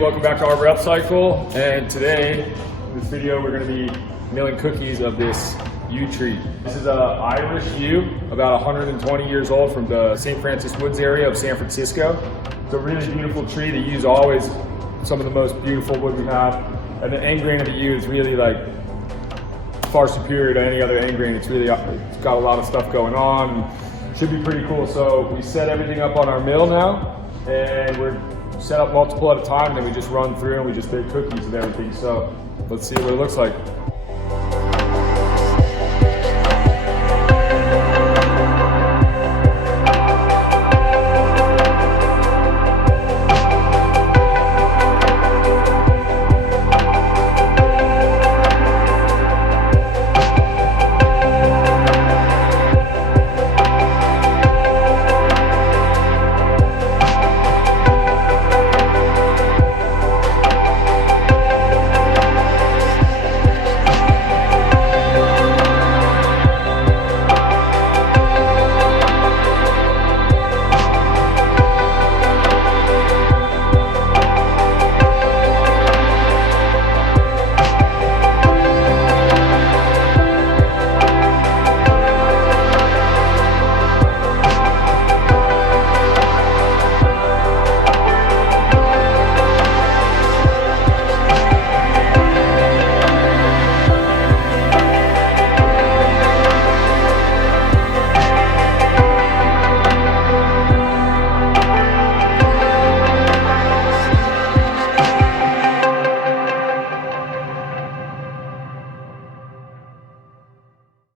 welcome back to Arbor Upcycle, and today in this video we're going to be milling cookies of this yew tree. This is an Irish yew, about 120 years old, from the St. Francis Woods area of San Francisco. It's a really beautiful tree. The yew is always some of the most beautiful wood we have, and the end grain of the yew is really like far superior to any other end grain. It's got a lot of stuff going on. Should be pretty cool. So we set everything up on our mill now, and we're set up multiple at a time, and then we just run through and we just make cookies and everything. So let's see what it looks like.